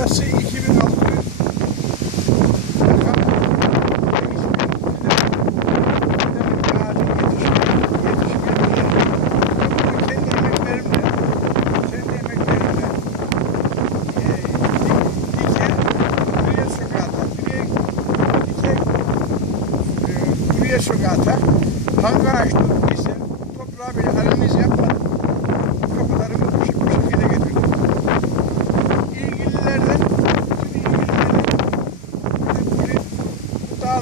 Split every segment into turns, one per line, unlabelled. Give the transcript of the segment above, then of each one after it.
Burası 2600 kendi emeklerimle, kendi emeklerimle eee, dike, Hürriyet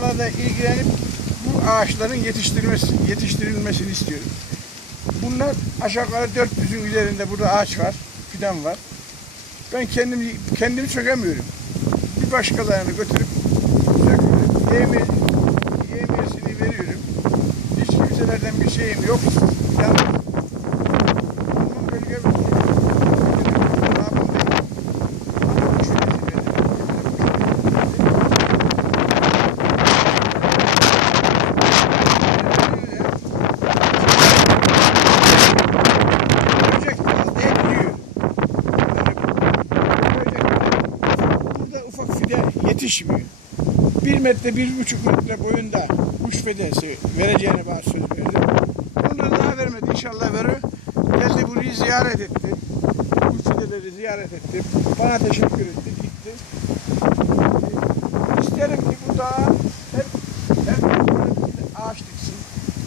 bu dağlarda ilgilenip bu ağaçların yetiştirilmesi, yetiştirilmesini istiyorum. Bunlar aşağı yukarı 400'ün üzerinde burada ağaç var, fidan var. Ben kendim kendimi sökemiyorum. Bir başkalarını götürüp söküyorum. Yeme, yemesini veriyorum. Hiç kimselerden bir şeyim yok. Yalnız yetişmiyor. Bir metre, bir buçuk metre boyunda kuş fidesi vereceğine bana söz verdi. Ondan daha vermedi. İnşallah verir. Geldi burayı ziyaret etti. Kuş fideleri ziyaret etti. Bana teşekkür etti. Gitti. İsterim ki bu dağa hep, hep ağaç diksin.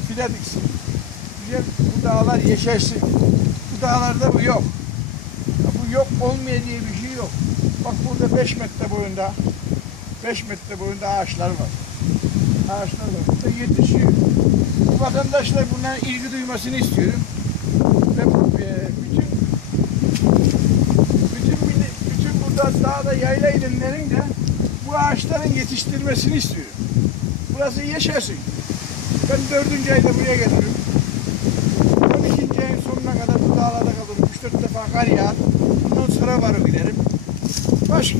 Fide diksin. Güzel bu dağlar yeşersin. Bu dağlarda bu yok. Yok olmaya diye bir şey yok. Bak burada 5 metre boyunda 5 metre boyunda ağaçlar var. Ağaçlar var. Burada yetişiyor. Bu vatandaşlar bundan ilgi duymasını istiyorum. Ve e, bütün bütün bütün burada dağda yayla ilimlerin de bu ağaçların yetiştirilmesini istiyorum. Burası yeşersin. Ben dördüncü ayda buraya gelirim. 12. ayın sonuna kadar bu dağlarda kalırım. 3-4 defa kar yağar. Sonra varır giderim. Baş,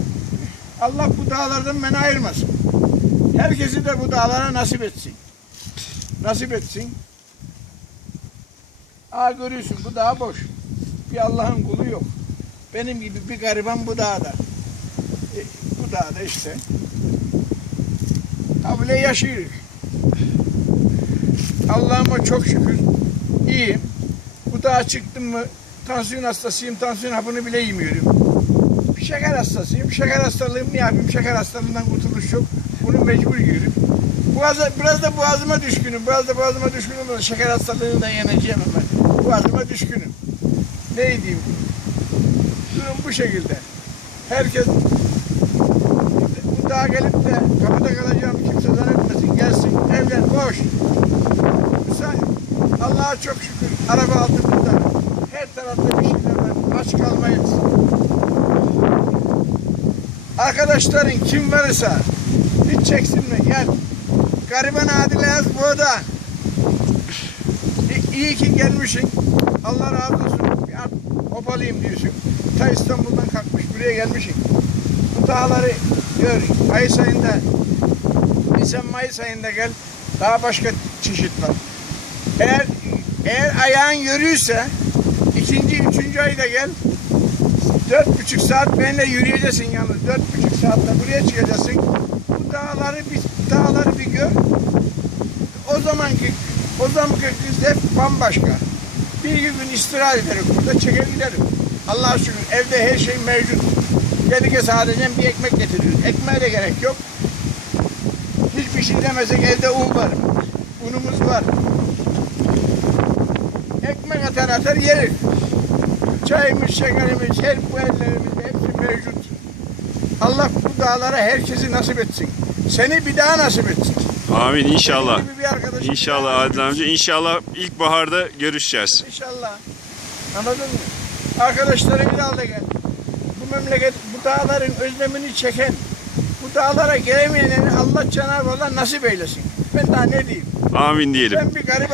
Allah bu dağlardan beni ayırmasın. Herkesi de bu dağlara nasip etsin. Nasip etsin. Aa görüyorsun bu dağ boş. Bir Allah'ın kulu yok. Benim gibi bir gariban bu dağda. E, bu dağda işte. Ha böyle yaşıyor. Allah'ıma çok şükür iyiyim. Bu dağa çıktım mı tansiyon hastasıyım. Tansiyon hapını bile yemiyorum. Şeker hastasıyım. Şeker hastalığım ne yapayım? Şeker hastalığından kurtuluş yok. Bunu mecbur yiyorum. Boğaza, biraz da boğazıma düşkünüm. Biraz da boğazıma düşkünüm. ama Şeker hastalığını da yeneceğim ben. Boğazıma düşkünüm. Ne diyeyim? Durum bu şekilde. Herkes bu dağa gelip de kapıda kalacağım kimse zannetmesin. Gelsin evlen boş. Allah'a çok şükür araba aldığımızda her tarafta bir şeyler var. Aç kalmayız. Arkadaşların kim varsa hiç çeksinme gel. Gariban Adile yaz burada. İyi ki gelmişsin. Allah razı olsun. Bir at hopalayayım diyorsun. Ta İstanbul'dan kalkmış buraya gelmişsin. Bu dağları gör. Mayıs ayında Nisan Mayıs ayında gel. Daha başka çeşit var. Eğer eğer ayağın yürüyorsa ikinci, üçüncü ayda gel. Dört buçuk saat benimle yürüyeceksin yalnız. Dört buçuk saatte buraya çıkacaksın. Bu dağları bir dağları bir gör. O zamanki o zamanki kız hep bambaşka. Bir gün istirahat ederim burada çeker giderim. Allah'a şükür evde her şey mevcut. Gelirken sadece bir ekmek getiriyoruz. Ekmeğe de gerek yok. Hiçbir şey demesek evde un var. Unumuz var. Ekmek atar atar yeriz. Çayımız, şekerimiz, her bu ellerimiz hepsi mevcut. Allah bu dağlara herkesi nasip etsin. Seni bir daha nasip etsin.
Amin inşallah. İnşallah Adil amca. İnşallah ilkbaharda görüşeceğiz.
İnşallah. Anladın mı? Arkadaşları bir daha da gel. Bu memleket bu dağların özlemini çeken, bu dağlara gelemeyenleri Allah Cenab-ı Allah nasip eylesin. Ben daha ne diyeyim?
Amin diyelim.
Ben bir garip